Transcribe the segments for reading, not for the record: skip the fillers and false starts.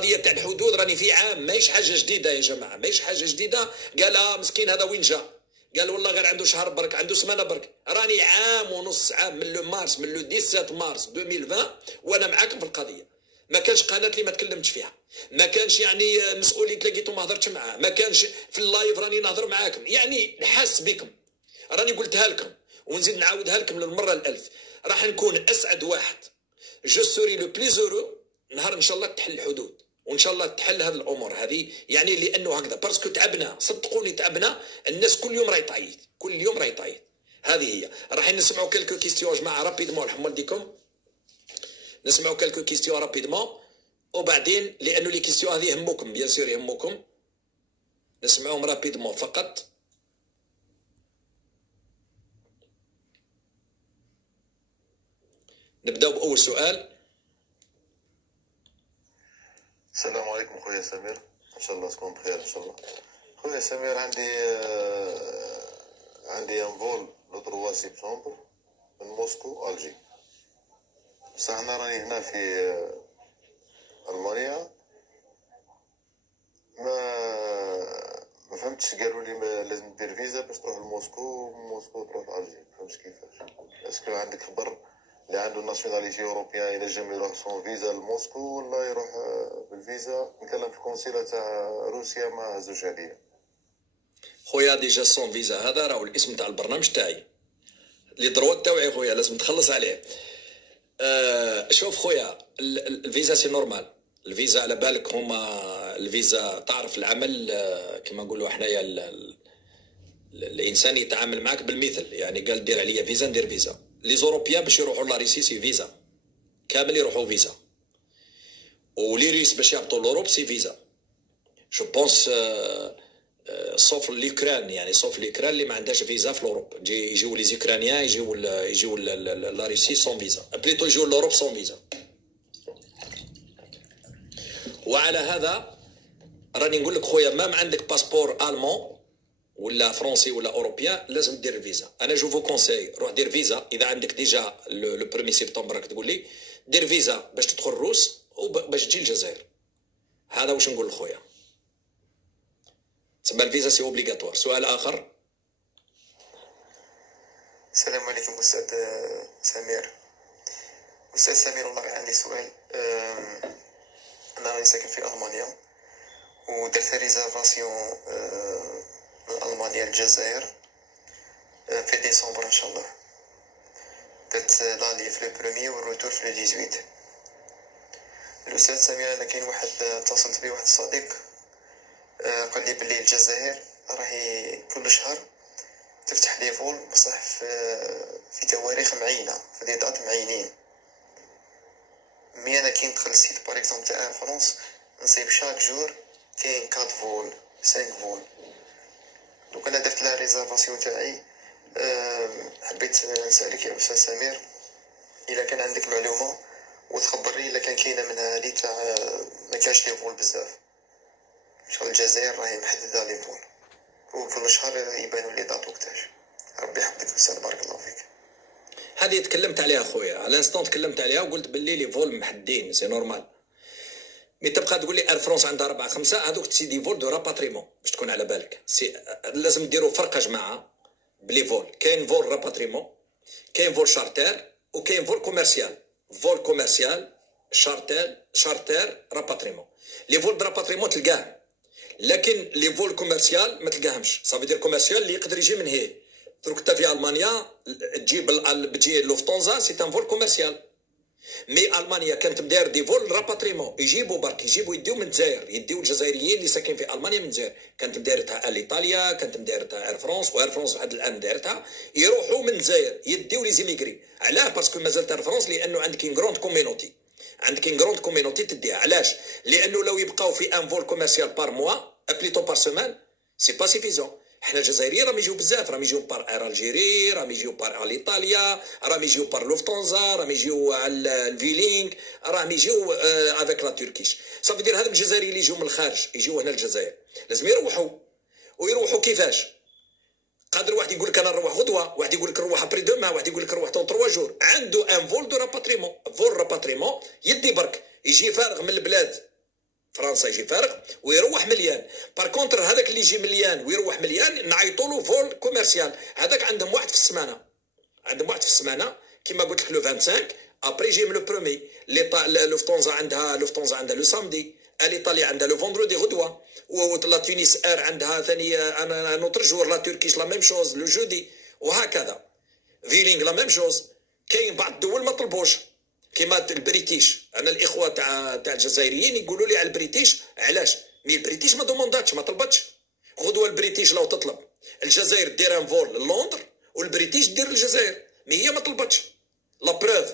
القضيه تاع الحدود راني في عام، ماهيش حاجه جديده يا جماعه، ماهيش حاجه جديده. قال مسكين هذا وين جا؟ قال والله غير عنده شهر برك، عنده سمانه برك. راني عام ونص، عام من لو مارس، من لو 17 مارس 2020 وانا معاكم في القضيه. ما كانش قناه اللي ما تكلمتش فيها، ما كانش يعني مسؤول اللي تلاقيتو ما هضرتش معاه، ما كانش في اللايف راني نهضر معاكم، يعني نحس بكم. راني قلتها لكم ونزيد نعاودها لكم للمره الالف. راح نكون اسعد واحد، جو سوري لو بليز اورو نهار ان شاء الله تحل الحدود، وان شاء الله تحل هذه الامور هذه، يعني لانه هكذا باسكو تعبنا، صدقوني تعبنا. الناس كل يوم راهي تعيط، كل يوم راهي تعيط. هذه هي. راح نسمعوا كلكو كيستيون جماعه رابيدمون، الحمد لكم. نسمعوا كلكو كيستيون رابيدمون، وبعدين لانه لي كيستيون هذه يهموكم بيان سور، يهموكم، نسمعوهم رابيدمون فقط. نبداو باول سؤال. السلام عليكم خويا سمير، ان شاء الله تكون بخير ان شاء الله. خويا سمير عندي ان فول لو 3 سبتمبر من موسكو الجي، بصح انا راني هنا في المانيا. ما فهمتش، قالوا لي لازم دير فيزا باش تروح لموسكو، ومن موسكو تروح لالجي. ما فهمتش كيفاش. اسكو عندك خبر اللي عنده ناسيوناليتي اوروبيان اذا جم يروح سون فيزا لموسكو ولا يروح بالفيزا؟ نتكلم في القنصله تاع روسيا ما هزوش عليا. خويا ديجا سون فيزا هذا راهو الاسم تاع البرنامج تاعي، لي دروا تاوعي خويا لازم تخلص عليه. شوف خويا، الفيزا سي نورمال. الفيزا على بالك هما الفيزا تعرف العمل، كما نقولوا حنايا الانسان يتعامل معك بالمثل، يعني قال دير عليا فيزا ندير فيزا. لي زوروبيان باش يروحوا لاريسي سي فيزا، كامل يروحوا فيزا. ولي ريس باش يهبطوا لوروب سي فيزا. جو بونس صوف ليوكران، يعني صوف ليوكران اللي ما عندهاش فيزا في لوروب. يجيو لي زيوكرانيان، يجيو لاريسي سون فيزا، بليتو يجيو لوروب سون فيزا. وعلى هذا راني نقول لك خويا، مام عندك باسبور المون ولا فرنسي ولا اوروبيان لازم دير الفيزا. انا جو فو كونساي روح دير فيزا اذا عندك ديجا لو 1 سبتمبر راك تقول لي دير فيزا باش تدخل روس وباش تجي الجزائر. هذا واش نقول لخويا، تسمى الفيزا سي اوبليغاتوار. سؤال اخر. السلام عليكم استاذ سمير. استاذ سمير والله عندي سؤال. انا راني ساكن في المانيا ودرت ريزرفاسيون من المانيا للجزائر في ديسمبر ان شاء الله. درت لالي في لو بروميي والروتور في لو 18. الاستاذ سمير انا كاين واحد اتصلت بيه، واحد الصديق قال لي بلي الجزائر راهي كل شهر تفتح لي فول بصح في تواريخ معينه، في دي دات معينين. مي انا كي ندخل السيت باغ اكزومبل تاع فرنسا نصيب شاك جور كاين 4 فول 5 فول. دوك انا درت لا ريزرفاسيون تاعي. حبيت نسالك يا استاذ سمير الا كان عندك معلومه وتخبرني الا كان كاينه من هذه تاع ما كاش لي فول بزاف. شغل الجزائر راهي محدده لي فول وكل شهر يبانوا لي دات وقتاش. ربي يحفظك استاذ، بارك الله فيك. هذه تكلمت عليها خويا، على انستون تكلمت عليها وقلت باللي لي فول محدين سي نورمال. مي تبقى تقول لي اير فرونس عندها 4 5 هذوك سي دي فول دو راباتريمون باش تكون على بالك. لازم نديروا فرق يا جماعه بلي فول. كاين فول راباتريمون، كاين فول شارتر، وكاين فول كوميرسيال. فول كوميرسيال شارتر راباتريمون. لي فول دو راباتريمون تلقاه، لكن لي فول كوميرسيال ما تلقاهمش. صافي دير كوميرسيال اللي يقدر يجي من هي. دروك انت في المانيا تجي لوفتونزا سي ان فول كوميرسيال. مي المانيا كانت مداير دي فول راباتريمون، يجيبوا برك يديو من الجزائر، يديو الجزائريين اللي ساكنين في المانيا من الجزائر. كانت مدايرتها الايطاليا، كانت مدايرتها اير فرونس، واير فرونس لحد الان مدايرتها. يروحوا من الجزائر يديو لي زيميغري. علاه؟ باسكو مازالت اير فرونس لانه عندك ان غروند كومينوتي، عندك ان غروند كومينوتي تديها. علاش؟ لانه لو يبقاو في ان فول كوميرسيال بار موا بليتو بار سيمان سي با سيفيزون. حنا الجزائريين راهم يجيو بزاف، راهم يجيو بار اير الجيري، راهم يجيو بار ايطاليا، راهم يجيو بار لوفتونزا، راهم يجيو على الفيلينغ، راهم يجيو افيك لا تركيش. صافي دير هذوك الجزائريين اللي يجيو من الخارج يجيو هنا للجزائر لازم يروحوا. ويروحوا كيفاش؟ قادر واحد يقول لك انا نروح غدوه، واحد يقول لك نروح ابري دوما، واحد يقول لك نروح طون 3 جور. عنده ان فول دو راباتريمون. فول راباتريمون يدي برك يجي فارغ من البلاد فرنسا يجي فارغ ويروح مليان. بار كونتر هذاك اللي يجي مليان ويروح مليان نعيطوا له فول كوميرسيال. هذاك عندهم واحد في السمانه، عندهم واحد في السمانه كيما قلت لك لو 25 ابري جي من لو برومي. لوفتونزا عندها لو سامدي، الايطاليا عندها لو فوندردي غدوه، ولا تونس ار عندها ثاني انا نوتر جور، لا تركيش لا ميم شوز لو جودي، وهكذا فيلينغ لا ميم شوز. كاين بعض الدول ما طلبوش كيما البريتيش. انا الاخوه تاع الجزائريين يقولوا لي على البريتيش علاش، مي البريتيش ما دومونداتش، ما طلبتش. غدوه البريتيش لو تطلب الجزائر دير ان فول للندن والبريتيش دير الجزائر، مي هي ما طلبتش. لا بروف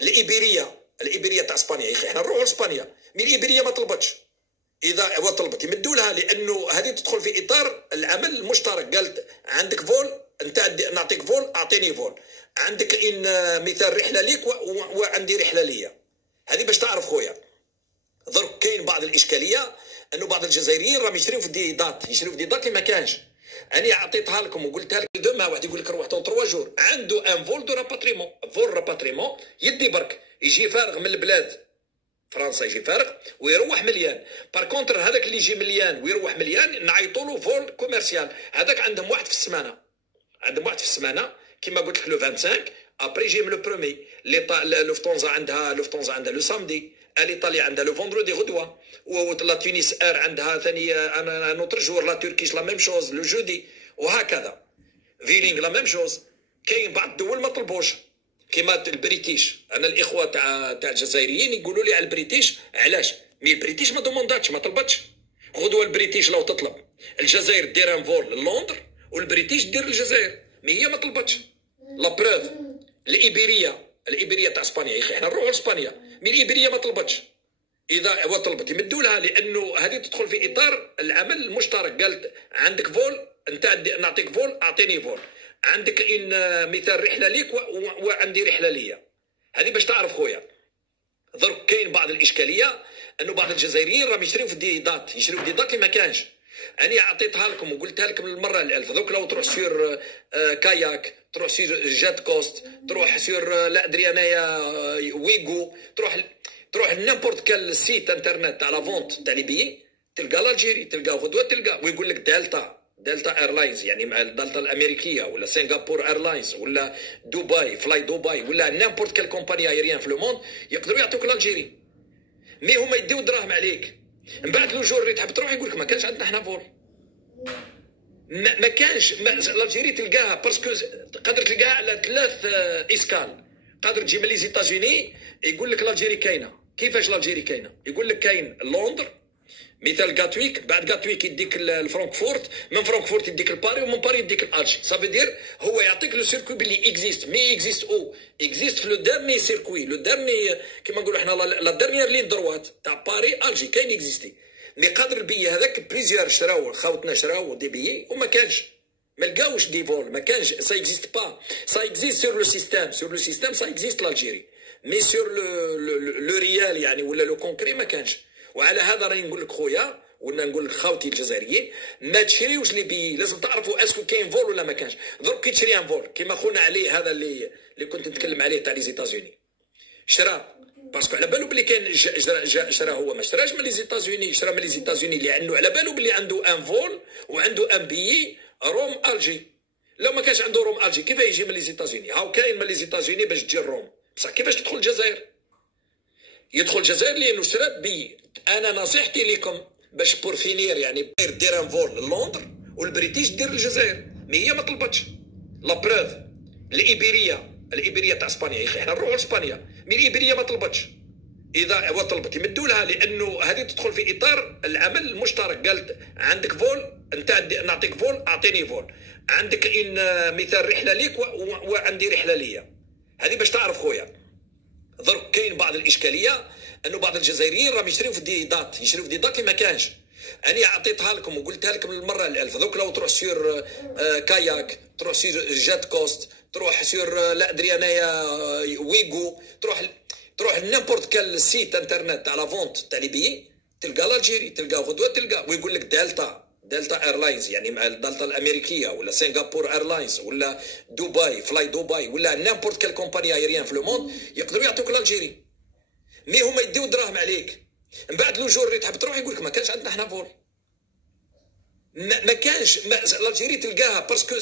الايبيريه تاع اسبانيا، يا اخي احنا نروحوا لاسبانيا، مي الايبيريه ما طلبتش. اذا طلبت يمدوا لها، لانه هذه تدخل في اطار العمل المشترك. قالت عندك فول انت نعطيك فول، اعطيني فول. عندك ان مثال رحله ليك وعندي رحله ليا. هذه باش تعرف خويا. درك كاين بعض الاشكاليه انه بعض الجزائريين راهم يشريو في دي دات اللي ما كانش. انا عطيتها لكم وقلتها لك دوما. واحد يقول لك روح تو 3 جور عنده ان فول دو راباتريمون، فول راباتريمون يدي برك يجي فارغ من البلاد. فرنسا يجي فارغ ويروح مليان. بار كونتر هذاك اللي يجي مليان ويروح مليان نعيطوا له فول كوميرسيال. هذاك عندهم واحد في السمانه، عندهم واحد في السمانه كيما قلت لك لو 25 ابري جي من لو برومي. لوفتونزا عندها لو سامدي، الايطاليا عندها لو فوندردي غدوه، ولا تونس ار عندها ثاني انا نوتر جور، لا تركيش لا ميم شوز لو جودي، وهكذا فيلينغ لا ميم شوز. كاين بعض الدول ما طلبوش كيما البريتيش. انا الاخوه تاع الجزائريين يقولوا لي على البريتيش علاش، مي البريتيش ما دومونداتش، ما طلبتش. غدوه البريتيش لو تطلب الجزائر دير ان فول للندن والبريتيش دير الجزائر، مي هي ما طلبتش. لا بروف الايبيريه تاع اسبانيا، يا اخي احنا نروحوا لاسبانيا، مي الايبيريه ما طلبتش. اذا طلبت يمدوا لها، لانه هذه تدخل في اطار العمل المشترك. قالت عندك فول انت نعطيك فول، اعطيني فول. عندك ان مثال رحله ليك وعندي رحله ليا. هذه باش تعرف خويا. درك كاين بعض الاشكاليه انه بعض الجزائريين راهم يشريو في دي دات اللي ما كانش. انا عطيتها لكم وقلتها لكم المره الالف. دوك لو تروح سير كاياك، تروح سير جات كوست، تروح سير لا ادري انايا ويغو، تروح نيمبورت كال سيت انترنت على فونت تاع لي بيي، تلقى الجيري، تلقى غدوه، تلقى ويقول لك دلتا ايرلاينز، يعني مع الدلتا الامريكيه، ولا سنغافور ايرلاينز، ولا دبي فلاي دبي، ولا نيمبورت كال كومباني ايريان في لو موند يقدروا يعطوك الجيري. مي هما يديو دراهم عليك. من بعد لو جور اللي تحب تروح يقول لك ما كانش عندنا حنا فول، ما كانش. الجيري تلقاها باسكو قادر تلقاها على 3 اسكال. قادر تجي من لي زيتازوني يقول لك الجيري كاينه. كيفاش الجيري كاينه؟ يقول لك كاين لندن مثال غاتويك، بعد غاتويك يديك الفرانكفورت، من فرانكفورت يديك الباري، ومن باري يديك الالجي. صافي دير هو يعطيك لو سيركوي بلي اكزيست، مي اكزيست اكزيست في لو ديرني سيركوي، لو ديرني كيما نقولوا حنا لا ديرنيير لين دروات تاع باري الجي كاين اكزيستي. مي قادر البي هذاك بليزيور شراو خاوتنا شراو دي بيي وما كانش، ما لقاوش دي فول، ما كانش. سا اكزيست با، سا اكزيست سور لو سيستيم سا اكزيست لالجيري، مي سور لو ريال يعني ولا لو كونكري ما كانش. وعلى هذا راني نقول لك خويا، ولا نقول لك خاوتي الجزائريين، ما تشريوش لي بي. لازم تعرفوا اسكو كاين فول ولا ما كانش. درك كي تشري ان فول كيما خونا علي هذا اللي كنت نتكلم عليه تاع لي زيتازوني، شرا باسكو على بالو بلي كاين شرا هو ما شراش من لي زيتازوني، شرا من لي زيتازوني لانه على بالو بلي عنده ان فول وعنده ان بي روم الجي. لو ما كانش عنده روم الجي كيف يجي من لي زيتازوني؟ هاو كاين من لي زيتازوني باش تجي روم، بصح كيفاش تدخل الجزائر؟ يدخل الجزائر لانه شرات بي. انا نصيحتي لكم باش بور فينير يعني دير ان فول لندن والبريتيش دير الجزائر، مي هي ما طلبتش. لا بروف الايبيريه تاع اسبانيا، يا اخي احنا نروحوا لاسبانيا، مي الايبيريه ما طلبتش. اذا طلبت يمدوا لها، لانه هذه تدخل في اطار العمل المشترك. قالت عندك فول انت نعطيك فول، اعطيني فول. عندك ان مثال رحله ليك وعندي رحله ليا. هذه باش تعرف خويا. درك كاين بعض الاشكاليه انه بعض الجزائريين راهم يشريو في دي دات اللي ما كانش. انا عطيتها لكم وقلتها لكم المره الالف. دوك لو تروح سير كاياك، تروح سير جات كوست، تروح سير لا ادري انايا ويغو، تروح نيمبورت كال سيت انترنت على فونت تاع لي بيي، تلقى الجيري، تلقى غدوه، تلقى ويقول لك دلتا ايرلاينز، يعني مع الدلتا الامريكيه، ولا سنغافور ايرلاينز، ولا دبي فلاي دبي، ولا نيمبورت كال كومباني ايريان في لو موند يقدروا يعطوك الجيري. مي هما يديو دراهم عليك. من بعد لو جور اللي تحب تروح يقول لك ما كانش عندنا حنا فول. ما كانش الجيري تلقاها باسكو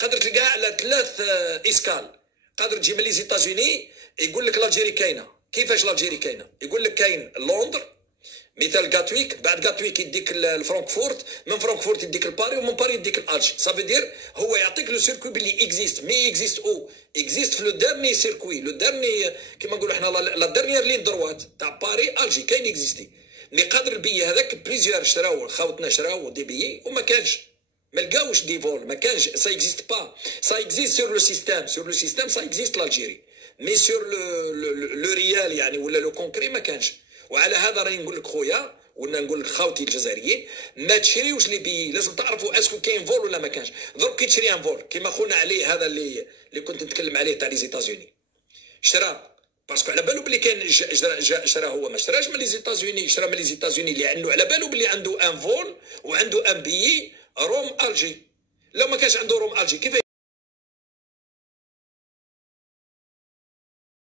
قادر تلقاها على 3 اسكال. قادر تجي من لي زيتازوني يقول لك الجيري كاينه. كيفاش الجيري كاينه؟ يقول لك كاين لندن مثال غاتويك، بعد غاتويك يديك لفرانكفورت، من فرانكفورت يديك لباري، ومن باري يديك لالجي. صافي دير هو يعطيك لو سيركوي بلي اكزيست، مي اكزيست او اكزيست في لو ديرني سيركوي، لو ديرني كيما نقولوا حنا لا ديرنيير لين دروات تاع باري الجي كاين اكزيستي. مي قادر البي هذاك بليزيور شراو خاوتنا شراو دي بيي وما كانش، ما لقاوش دي فول، ما كانش سا اكزيست با، سا اكزيست سور لو سيستيم، سور لو سيستيم سا اكزيست لالجيري، مي سور لو ريال يعني ولا لو كونكري ما كانش. وعلى هذا راني نقول لك خويا ولا نقول لك خاوتي الجزائريين ما تشريوش لي بي، لازم تعرفوا اسكو كاين فول ولا ما كانش. درك كي تشري ان فول كيما خونا عليه هذا اللي كنت نتكلم عليه تاع لي زيتازوني، شرا باسكو على بالو بلي كان شرا هو ما شراش من لي زيتازوني، شرا من لي زيتازوني اللي عنده على بالو بلي عنده ان فول وعنده ان بيي روم الجي. لو ما كانش عنده روم الجي كيف